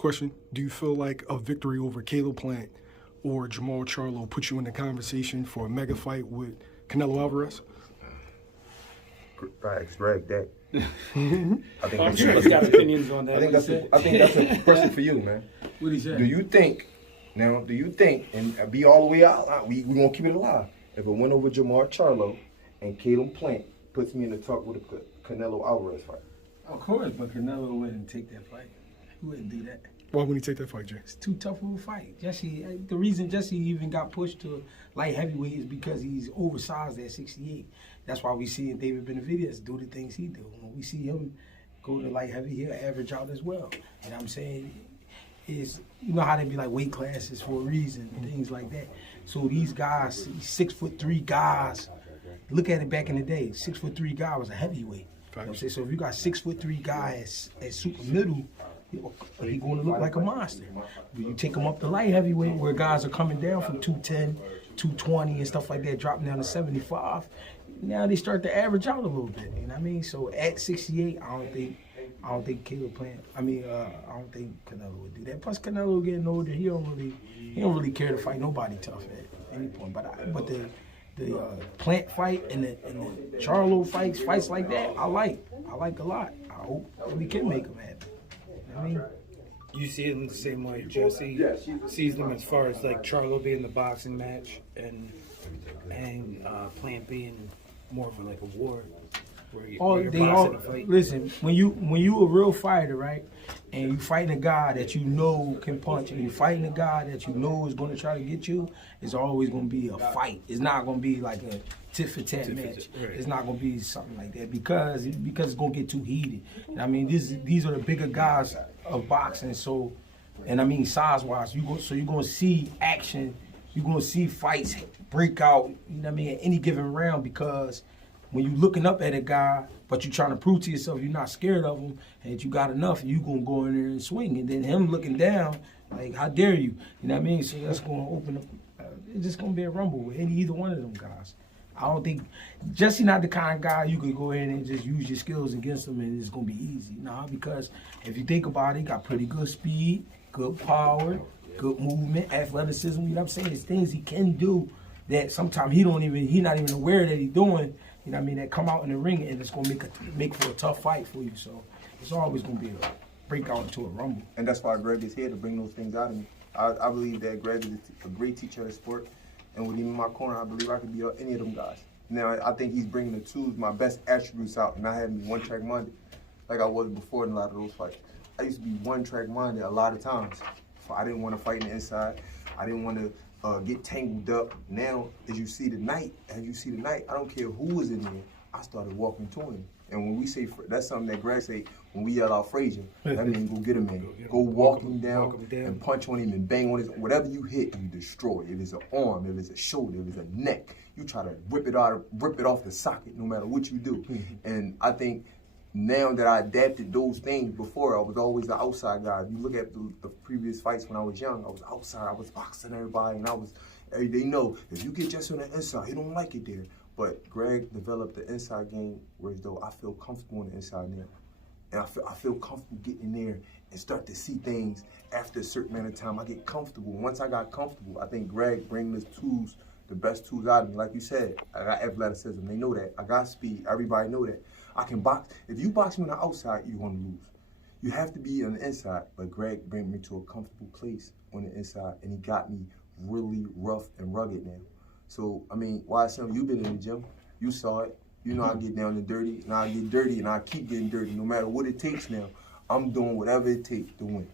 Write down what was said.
question. Do you feel like a victory over Caleb Plant or Jamal Charlo put you in the conversation for a mega fight with Canelo Alvarez? Ask Greg that. I'm sure he's got opinions on that. I think that's a question for you, man. What he said? Do you think, and be all the way out, we're going to keep it alive, if a win over Jamal Charlo and Caleb Plant puts me in the talk with a Canelo Alvarez fight? Of course, but Canelo wouldn't take that fight. He wouldn't do that. Why wouldn't he take that fight, Jay? It's too tough of a fight. The reason Jesse even got pushed to light heavyweight is because he's oversized at 68. That's why we see David Benavidez do the things he do. When we see him go to light heavy, he'll average out as well. And I'm saying, you know how they be like weight classes for a reason, things like that. So these guys, 6'3" guys, look at it back in the day. 6'3" guy was a heavyweight. You know what I'm saying? So if you got 6'3" guys at super middle, he going to look like a monster. But you take him up to light heavyweight where guys are coming down from 210, 220 and stuff like that, dropping down to 75. Now they start to average out a little bit. You know what I mean? So at 68, I don't think Caleb Plant. I don't think Canelo would do that. Plus Canelo getting older, he don't really care to fight nobody tough at any point. But the Plant fight and the Charlo fights like that, I like a lot. I hope we can make them happen. You know what I mean? You see it in the same way Jesse sees them, as far as like Charlo being the boxing match and Plant being more of like a war. Where you're boxing a fight. Listen, when you a real fighter, right, and you fighting a guy that you know can punch, and you fighting a guy that you know is going to try to get you, it's always going to be a fight. It's not going to be like a tit for tat match. Right. It's not going to be something like that because it's going to get too heated. And I mean, these are the bigger guys of boxing. So, and I mean size wise, you're going to see action. You're going to see fights break out. You know what I mean? At any given round, because when you're looking up at a guy, but you're trying to prove to yourself you're not scared of him, and you got enough, you're going to go in there and swing. And then him looking down, like, how dare you? You know what I mean? So that's going to open up. It's just going to be a rumble with either one of them guys. I don't think, Jesse not the kind of guy you could go in and just use your skills against him and it's going to be easy. Nah, because if you think about it, he got pretty good speed, good power, good movement, athleticism. You know what I'm saying? It's things he can do that sometimes he not even aware that he's doing. You know what I mean? That come out in the ring and it's gonna make for a tough fight for you. So it's always gonna be a breakout into a rumble. And that's why Greg is here to bring those things out of me. I believe that Greg is a great teacher of the sport, and with him in my corner, I believe I could beat any of them guys. Now I think he's bringing the tools, my best attributes out, and I haven't been one-track minded like I was before in a lot of those fights. I used to be one-track minded a lot of times. So I didn't want to fight in the inside. I didn't want to get tangled up. Now, as you see tonight, I don't care who was in there, I started walking to him. And when we say, that's something that Greg say, when we yell out Frazier, that means go get him, man. Go walk him down and punch on him and bang on his, whatever you hit, you destroy. If it's an arm, if it's a shoulder, if it's a neck, you try to rip it off the socket no matter what you do. And I think now that I adapted those things, before I was always the outside guy. If you look at the previous fights when I was young, I was outside, I was boxing everybody, and they know, if you get just on the inside, he don't like it there. But Greg developed the inside game, whereas though I feel comfortable on the inside now. And I feel comfortable getting in there and start to see things after a certain amount of time. I get comfortable. Once I got comfortable, I think Greg bring the tools, the best tools out of me. Like you said, I got athleticism. They know that. I got speed. Everybody know that. I can box. If you box me on the outside, you're going to lose. You have to be on the inside. But Greg bring me to a comfortable place on the inside, and he got me really rough and rugged now. So, I mean, why some you've been in the gym, you saw it. You know I get down and dirty, and I get dirty, and I keep getting dirty no matter what it takes now. I'm doing whatever it takes to win.